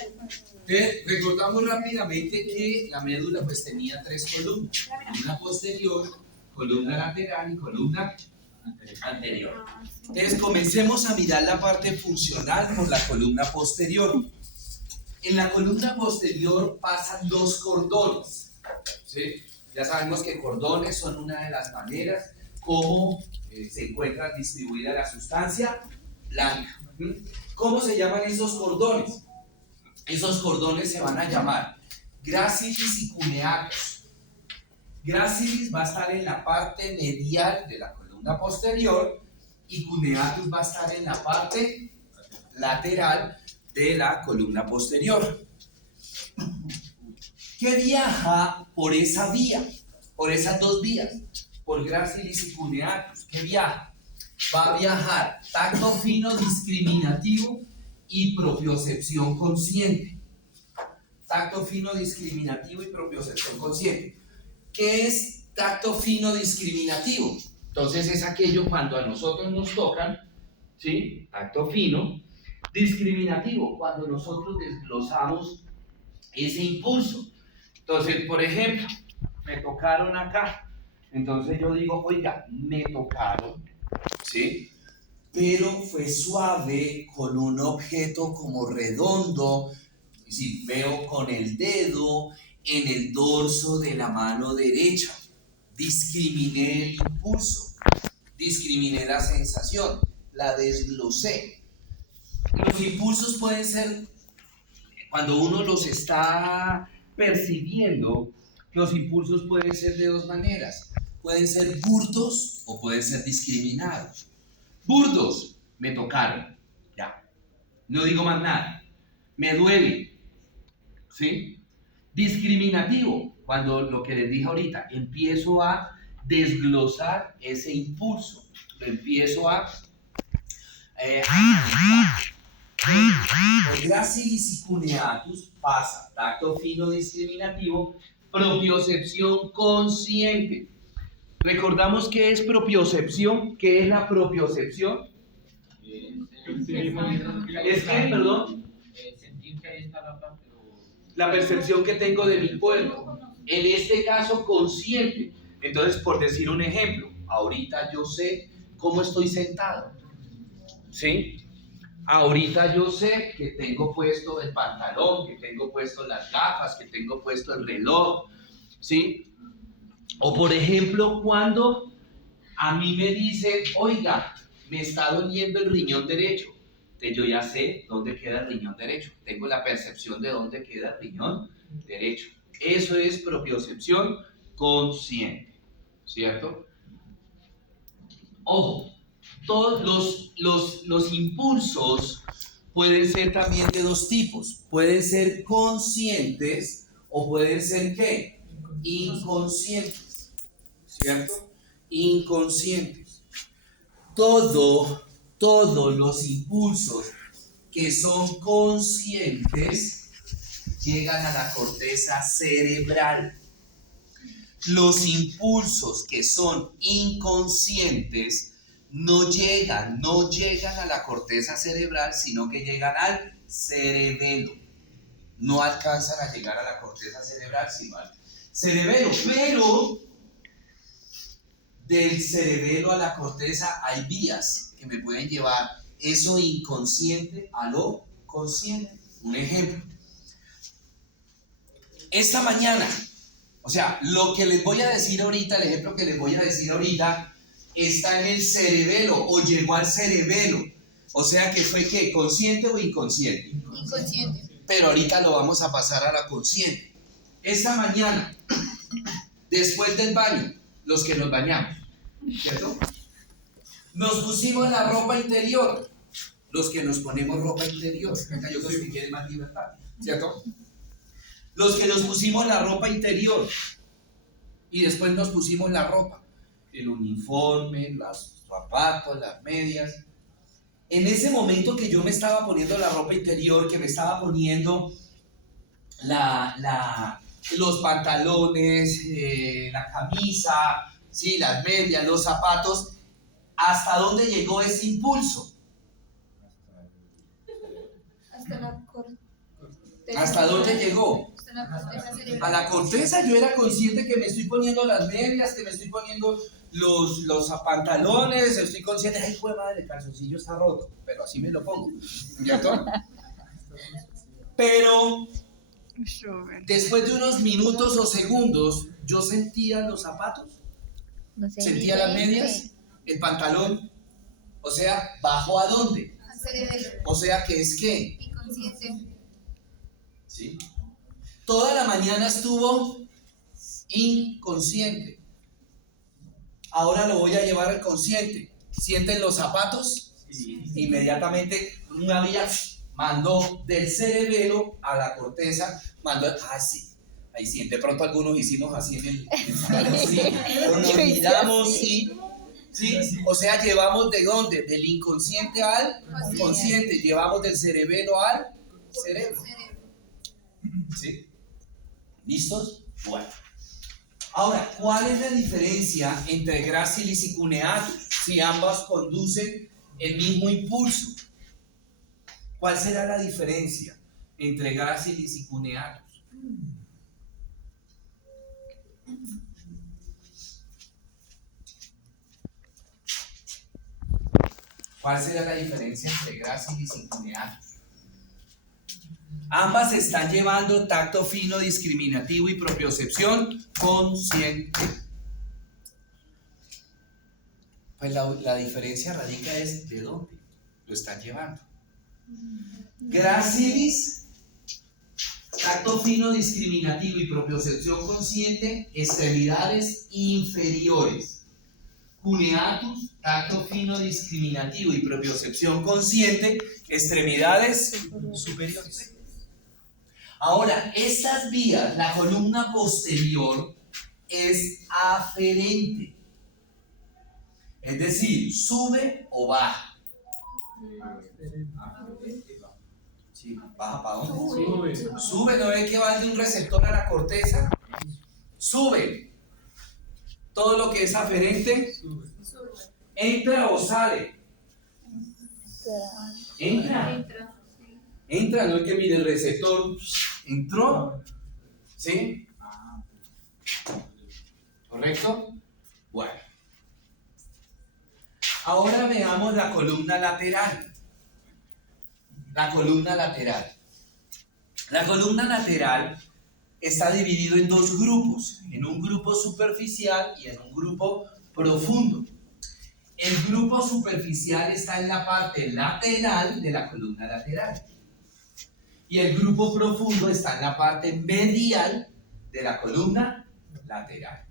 Entonces, recordamos rápidamente que la médula pues tenía tres columnas, columna posterior, columna lateral y columna anterior. Entonces comencemos a mirar la parte funcional por la columna posterior. En la columna posterior pasan dos cordones, ¿sí? Ya sabemos que cordones son una de las maneras como se encuentra distribuida la sustancia blanca. ¿Cómo se llaman esos cordones? Esos cordones se van a llamar gracilis y cuneatus. Gracilis va a estar en la parte medial de la columna posterior y cuneatus va a estar en la parte lateral de la columna posterior. ¿Qué viaja por esa vía? Por esas dos vías, por gracilis y cuneatus. ¿Qué viaja? Va a viajar tacto fino discriminativo y propiocepción consciente. Tacto fino discriminativo y propiocepción consciente. ¿Qué es tacto fino discriminativo? Entonces es aquello cuando a nosotros nos tocan, ¿sí? Tacto fino. Discriminativo, cuando nosotros desglosamos ese impulso. Entonces, por ejemplo, me tocaron acá. Entonces yo digo, oiga, me tocaron, ¿sí? Pero fue suave con un objeto como redondo. Si veo con el dedo en el dorso de la mano derecha, discriminé el impulso, discriminé la sensación, la desglosé. Los impulsos pueden ser, cuando uno los está percibiendo, los impulsos pueden ser de dos maneras. Pueden ser burdos o pueden ser discriminados. Burdos, me tocaron, ya, no digo más nada, me duele, ¿sí? Discriminativo, cuando lo que les dije ahorita, empiezo a desglosar ese impulso, lo empiezo a por gracilis y cuneatus pasa tacto fino discriminativo, propiocepción consciente. Recordamos qué es propiocepción. ¿Qué es la propiocepción? Es que, perdón, sentir que ahí está la percepción que tengo de mi cuerpo. En este caso, consciente. Entonces, por decir un ejemplo, ahorita yo sé cómo estoy sentado, ¿sí? Ahorita yo sé que tengo puesto el pantalón, que tengo puesto las gafas, que tengo puesto el reloj, ¿sí? O por ejemplo, cuando a mí me dicen, oiga, me está doliendo el riñón derecho. Entonces yo ya sé dónde queda el riñón derecho. Tengo la percepción de dónde queda el riñón derecho. Eso es propiocepción consciente, ¿cierto? Ojo, todos los impulsos pueden ser también de dos tipos. Pueden ser conscientes o pueden ser, ¿qué? Inconscientes, ¿cierto? Inconscientes. Todos los impulsos que son conscientes llegan a la corteza cerebral. Los impulsos que son inconscientes no llegan a la corteza cerebral, sino que llegan al cerebelo. No alcanzan a llegar a la corteza cerebral, sino al cerebelo. Pero del cerebelo a la corteza hay vías que me pueden llevar eso inconsciente a lo consciente. Un ejemplo. Esta mañana, o sea, lo que les voy a decir ahorita, el ejemplo que les voy a decir ahorita, está en el cerebelo o llegó al cerebelo. O sea que fue, ¿qué? ¿Consciente o inconsciente? Inconsciente. Pero ahorita lo vamos a pasar a la consciente. Esta mañana, después del baño, los que nos bañamos, ¿cierto? Nos pusimos la ropa interior, los que nos ponemos ropa interior. Acá yo creo que quiere más libertad, ¿cierto? Los que nos pusimos la ropa interior y después nos pusimos la ropa, el uniforme, los zapatos, las medias. En ese momento que yo me estaba poniendo la ropa interior, que me estaba poniendo los pantalones, la camisa, ¿sí? Las medias, los zapatos, ¿hasta dónde llegó ese impulso? Hasta la ¿Hasta dónde llegó? A la corteza. Yo era consciente que me estoy poniendo las medias, que me estoy poniendo los pantalones, estoy consciente, ay, fue madre, el calzoncillo está roto, pero así me lo pongo, ¿cierto? Pero después de unos minutos o segundos, yo sentía los zapatos, sentía las medias, el pantalón, o sea, ¿bajo a dónde? O sea, ¿qué es qué? Inconsciente. ¿Sí? Toda la mañana estuvo inconsciente. Ahora lo voy a llevar al consciente. ¿Sienten los zapatos? Sí. Inmediatamente una vía mandó del cerebelo a la corteza, mandó, sí, ahí sí, de pronto algunos hicimos así en el zapato, sí, o nos miramos, sí, o sea, llevamos ¿de dónde? Del inconsciente al consciente, llevamos del cerebelo al cerebro. ¿Sí? ¿Listos? Bueno. Ahora, ¿cuál es la diferencia entre gracilis y cuneatus si ambas conducen el mismo impulso? ¿Cuál será la diferencia entre gracilis y cuneatus? ¿Cuál será la diferencia entre gracilis y cuneatus? Ambas están llevando tacto fino, discriminativo y propiocepción consciente. Pues la diferencia radica es de dónde lo están llevando. Gracilis, tacto fino, discriminativo y propiocepción consciente, extremidades inferiores. Cuneatus, tacto fino, discriminativo y propiocepción consciente, extremidades superiores. Ahora, estas vías, la columna posterior es aferente, es decir, sube o baja. Sí, ¿baja para dónde? Sube, ¿no ven que va de un receptor a la corteza? Sube. Todo lo que es aferente, entra o sale. Entra. Entra, no es que mire el receptor, entró, ¿sí? ¿Correcto? Bueno. Ahora veamos la columna lateral. La columna lateral. La columna lateral está dividido en dos grupos, en un grupo superficial y en un grupo profundo. El grupo superficial está en la parte lateral de la columna lateral. Y el grupo profundo está en la parte medial de la columna lateral.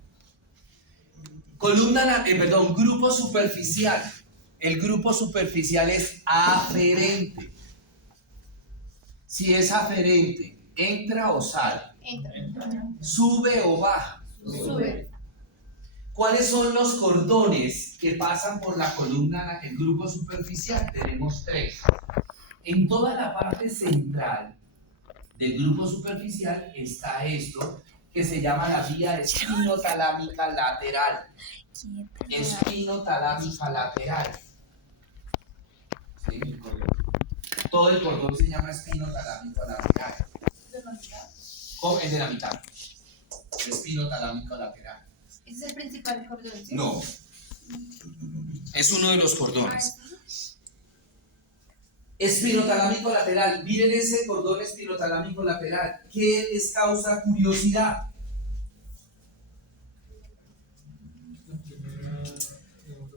Grupo superficial. El grupo superficial es aferente. Si es aferente, ¿entra o sale? Entra. ¿Sube o baja? Sube. ¿Cuáles son los cordones que pasan por la columna, el grupo superficial? Tenemos tres. En toda la parte central del grupo superficial está esto que se llama la vía espinotalámica lateral. Espinotalámica lateral. ¿Sí? Todo el cordón se llama espinotalámico lateral. ¿Cómo? Es de la mitad. Espinotalámico lateral. ¿Ese es el principal cordón? ¿Sí? No. Es uno de los cordones. Espinotalámico lateral. Miren ese cordón espinotalámico lateral. ¿Qué les causa curiosidad?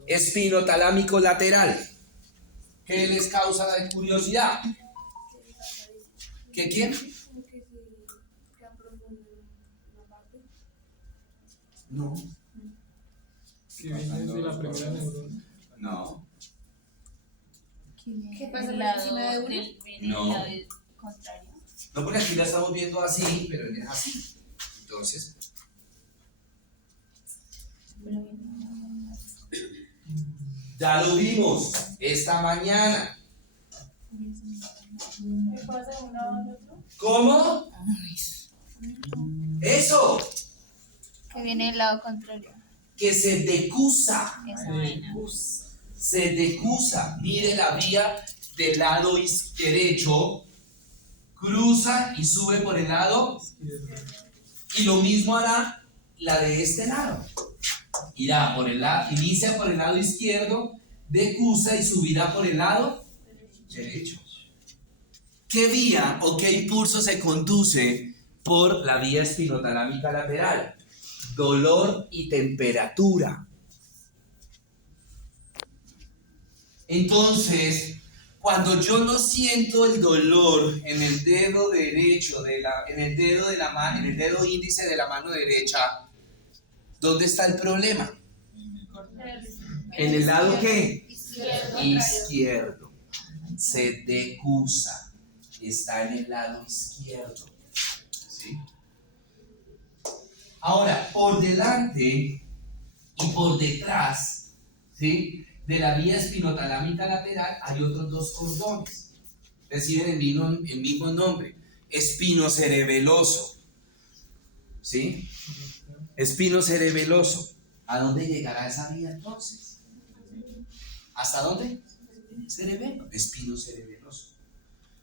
Espinotalámico lateral. ¿Qué les causa curiosidad? ¿Qué quién? No. Que viene desde la primera neurona. No. ¿Qué pasa por encima de uno? No. No, porque aquí la estamos viendo así, pero es así. Entonces. Ya lo vimos esta mañana. ¿Qué pasa de un lado al otro? ¿Cómo? Eso. Que viene del lado contrario. Que se decusa. Esa vaina. Se decusa. Mire la vía del lado derecho. Cruza cruza y sube por el lado, y lo mismo hará la de este lado. Irá por el lado, inicia por el lado izquierdo, decusa y subirá por el lado derecho. ¿Qué vía o qué impulso se conduce por la vía espinotalámica lateral? Dolor y temperatura. Entonces, cuando yo no siento el dolor en el dedo derecho, en el dedo de la mano, en el dedo índice de la mano derecha, ¿dónde está el problema? ¿En el lado qué? Izquierdo. Se decusa. Está en el lado izquierdo. ¿Sí? Ahora, por delante y por detrás, ¿sí?, de la vía espinotalámica lateral hay otros dos cordones. Reciben el mismo nombre, espinocerebeloso. ¿Sí? Espinocerebeloso. ¿A dónde llegará esa vía entonces? ¿Hasta dónde? Cerebelo, espinocerebeloso.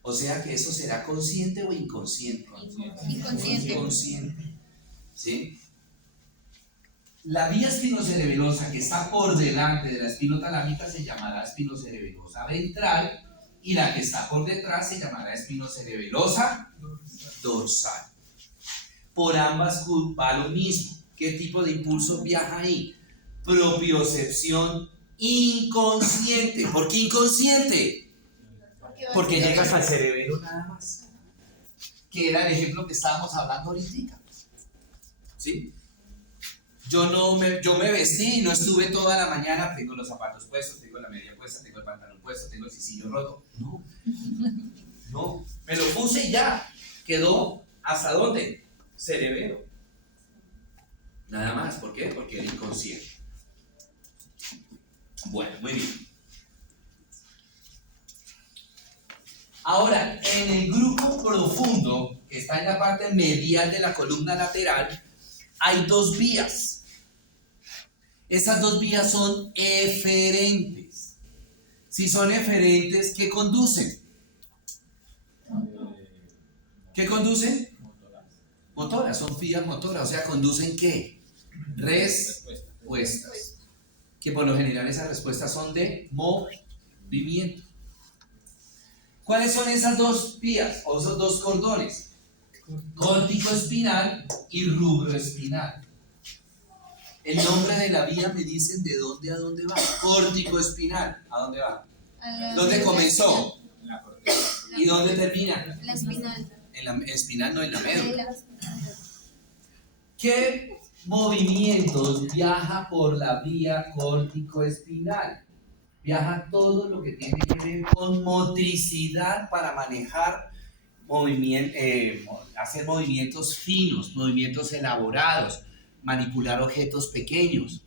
O sea que eso será consciente o inconsciente. Inconsciente. Inconsciente. ¿Sí? La vía espinocerebelosa que está por delante de la espinotalámica se llamará espinocerebelosa ventral, y la que está por detrás se llamará espinocerebelosa dorsal. Por ambas va lo mismo. ¿Qué tipo de impulso viaja ahí? Propiocepción inconsciente. ¿Por qué inconsciente? Porque llegas al cerebelo nada más. Que era el ejemplo que estábamos hablando ahorita. ¿Sí? Yo me vestí y no estuve toda la mañana, tengo los zapatos puestos, tengo la media puesta, tengo el pantalón puesto, tengo el cisillo roto. No, me lo puse y ya. Quedó, ¿hasta dónde? Cerebelo. Nada más, ¿por qué? Porque era inconsciente. Bueno, muy bien. Ahora, en el grupo profundo, que está en la parte medial de la columna lateral, hay dos vías. Esas dos vías son eferentes. Si son eferentes, ¿qué conducen? ¿Qué conducen? Motoras, son vías motoras, o sea, ¿conducen qué? Respuestas. Que por lo general esas respuestas son de movimiento. ¿Cuáles son esas dos vías o esos dos cordones? Córtico espinal y rubro espinal. El nombre de la vía me dicen de dónde a dónde va. Córtico espinal, ¿a dónde va? ¿Dónde comenzó? ¿Y dónde termina? La espinal. En la espinal, no en la médula. ¿Qué movimientos viaja por la vía córtico-espinal? Viaja todo lo que tiene que ver con motricidad para manejar hacer movimientos finos, movimientos elaborados, manipular objetos pequeños,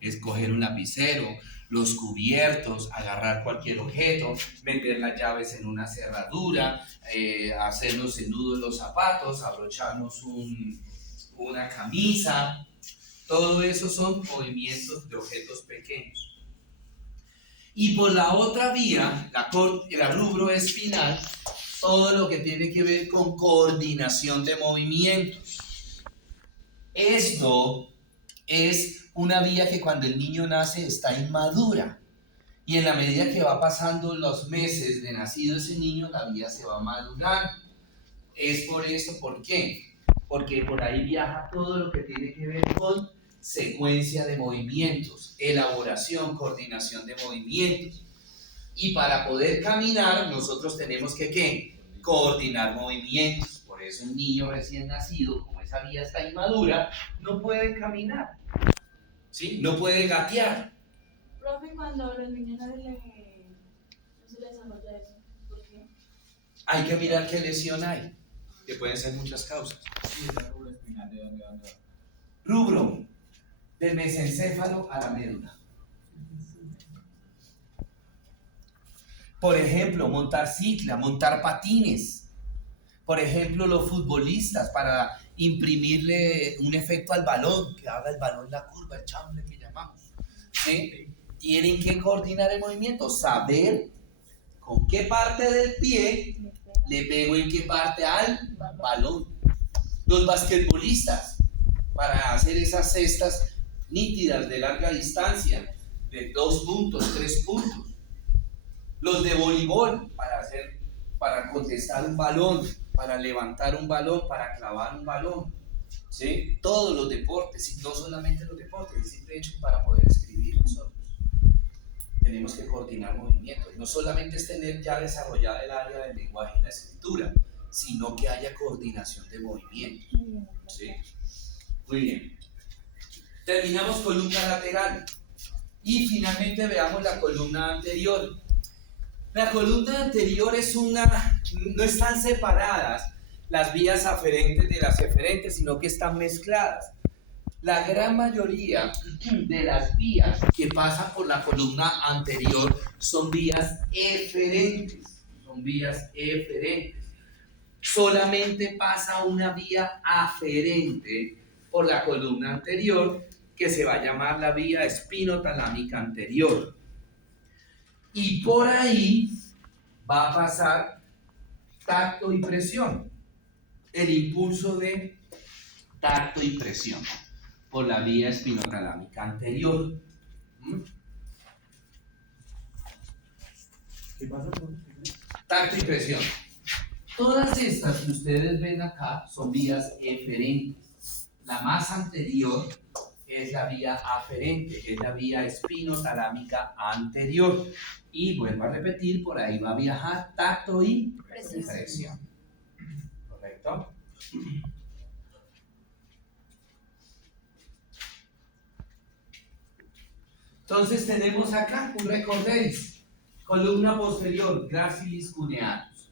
escoger un lapicero, los cubiertos, agarrar cualquier objeto, meter las llaves en una cerradura, hacernos el nudo en los zapatos, abrocharnos una camisa. Todo eso son movimientos de objetos pequeños. Y por la otra vía, la rubro espinal, todo lo que tiene que ver con coordinación de movimientos. Esto es una vía que cuando el niño nace está inmadura, y en la medida que va pasando los meses de nacido ese niño, la vía se va madurando. Es por eso, ¿por qué? Porque por ahí viaja todo lo que tiene que ver con secuencia de movimientos, elaboración, coordinación de movimientos. Y para poder caminar, nosotros tenemos que ¿qué? Coordinar movimientos. Por eso un niño recién nacido, como esa vía está inmadura, no puede caminar, ¿sí? No puede gatear. Profe, cuando a los niños no se les desarrolla eso, ¿por qué? Hay que mirar qué lesión hay, que pueden ser muchas causas. ¿Y esa rubro espinal de dónde va? Rubro, del mesencéfalo a la médula. Por ejemplo, montar cicla, montar patines. Por ejemplo, los futbolistas, para imprimirle un efecto al balón, que haga el balón la curva, el chamble que llamamos. ¿Sí? Tienen que coordinar el movimiento, saber con qué parte del pie ¿Le pego en qué parte? Al balón. Los basquetbolistas, para hacer esas cestas nítidas de larga distancia, de 2 puntos, 3 puntos. Los de voleibol, para contestar un balón, para levantar un balón, para clavar un balón. ¿Sí? Todos los deportes, y no solamente los deportes, el simple hecho para poder escribir nosotros. Tenemos que coordinar movimientos. No solamente es tener ya desarrollada el área del lenguaje y la escritura, sino que haya coordinación de movimientos. ¿Sí? Muy bien. Terminamos columna lateral. Y finalmente veamos la columna anterior. La columna anterior no están separadas las vías aferentes de las eferentes, sino que están mezcladas. La gran mayoría de las vías que pasan por la columna anterior son vías eferentes. Solamente pasa una vía aferente por la columna anterior, que se va a llamar la vía espinotalámica anterior. Y por ahí va a pasar tacto y presión. El impulso de tacto y presión por la vía espinotalámica anterior. ¿Qué pasa con Tacto y presión. Todas estas que ustedes ven acá son vías eferentes. La más anterior es la vía aferente, es la vía espinotalámica anterior. Y vuelvo a repetir, por ahí va a viajar tacto y presión. ¿Correcto? Entonces tenemos acá un recordéis. Columna posterior, gracilis cuneatus.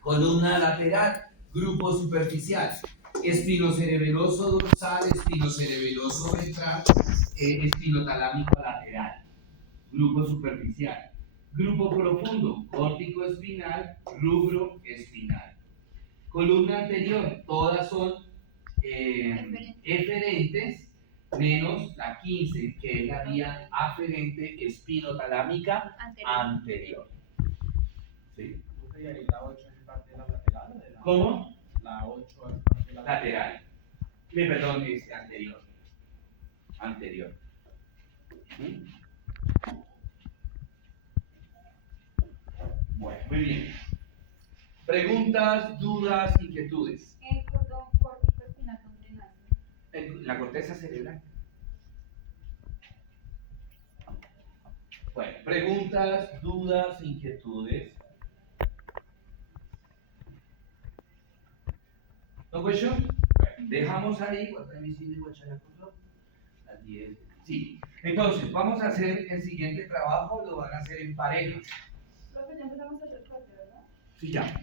Columna lateral, grupo superficial. Espinocerebeloso dorsal, espinocerebeloso ventral, espinotalámico lateral. Grupo superficial. Grupo profundo, córtico espinal, rubro espinal. Columna anterior, todas son eferentes, menos la 15, que es la vía aferente espinotalámica anterior. ¿Sí? ¿Y ahí la 8 es parte de la lateral o de la? ¿Cómo? La 8 es parte de la Lateral. Perdón, es anterior. Anterior. ¿Sí? Bueno, muy bien. Preguntas, dudas, inquietudes. El cordón córtico espinal, ¿dónde nace? La corteza cerebral. Bueno, preguntas, dudas, inquietudes. ¿No question? Bueno, dejamos ahí. Las 10. Sí. Entonces, vamos a hacer el siguiente trabajo, lo van a hacer en pareja. Profe, ya empezamos a hacer parte, ¿verdad? Sí, ya.